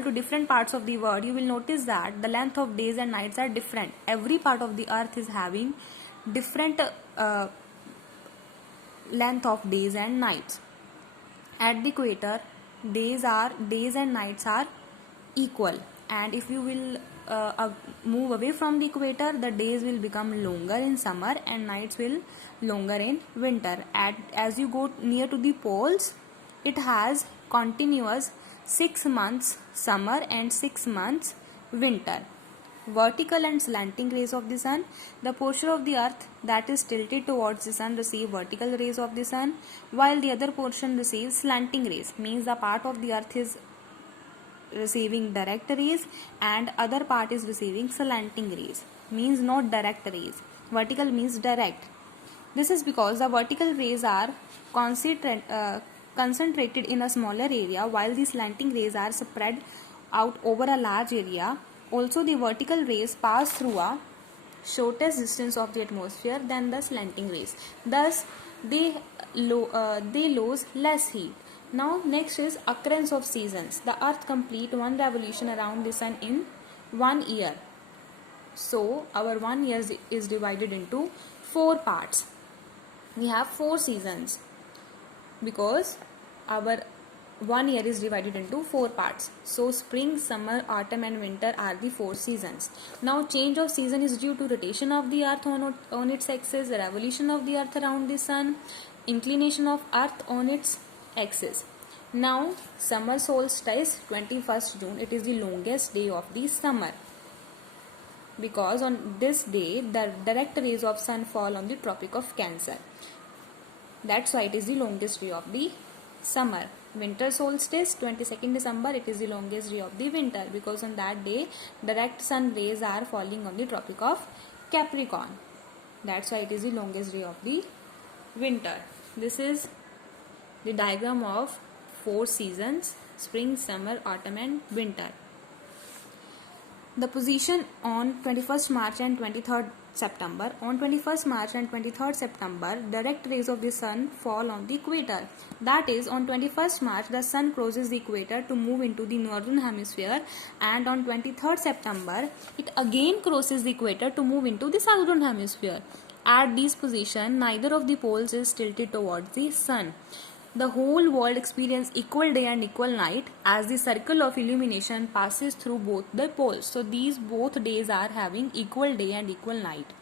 to different parts of the world, you will notice that the length of days and nights are different. Every part of the earth is having different length of days and nights. At the equator, days and nights are equal, and if you will move away from the equator, the days will become longer in summer and nights will longer in winter. As you go near to the poles, it has continuous 6 months summer and 6 months winter. Vertical and slanting rays of the sun. The portion of the earth that is tilted towards the sun receive vertical rays of the sun, while the other portion receives slanting rays. Means the part of the earth is receiving direct rays and other part is receiving slanting rays. Means not direct rays. Vertical means direct. This is because the vertical rays are concentrated in a smaller area, while the slanting rays are spread out over a large area. Also, the vertical rays pass through a shortest distance of the atmosphere than the slanting rays. Thus, they lose less heat. Now, next is occurrence of seasons. The earth complete one revolution around the sun in 1 year. So, our 1 year is divided into 4 parts. We have 4 seasons because our 1 year is divided into 4 parts. So spring, summer, autumn and winter are the 4 seasons. Now change of season is due to rotation of the earth on its axis, revolution of the earth around the sun, inclination of earth on its axis. Now summer solstice 21st June, it is the longest day of the summer, because on this day the direct rays of sun fall on the Tropic of Cancer. That's why it is the longest day of the summer. Winter solstice 22nd December, it is the longest day of the winter, because on that day direct sun rays are falling on the Tropic of Capricorn. That's why it is the longest day of the winter. This is the diagram of 4 seasons: spring, summer, autumn and winter. The position on 21st March and 23rd September. On 21st March and 23rd September, direct rays of the sun fall on the equator. That is, on 21st March, the sun crosses the equator to move into the northern hemisphere, and on 23rd September, it again crosses the equator to move into the southern hemisphere. At these positions, neither of the poles is tilted towards the sun. The whole world experiences equal day and equal night as the circle of illumination passes through both the poles. So these both days are having equal day and equal night.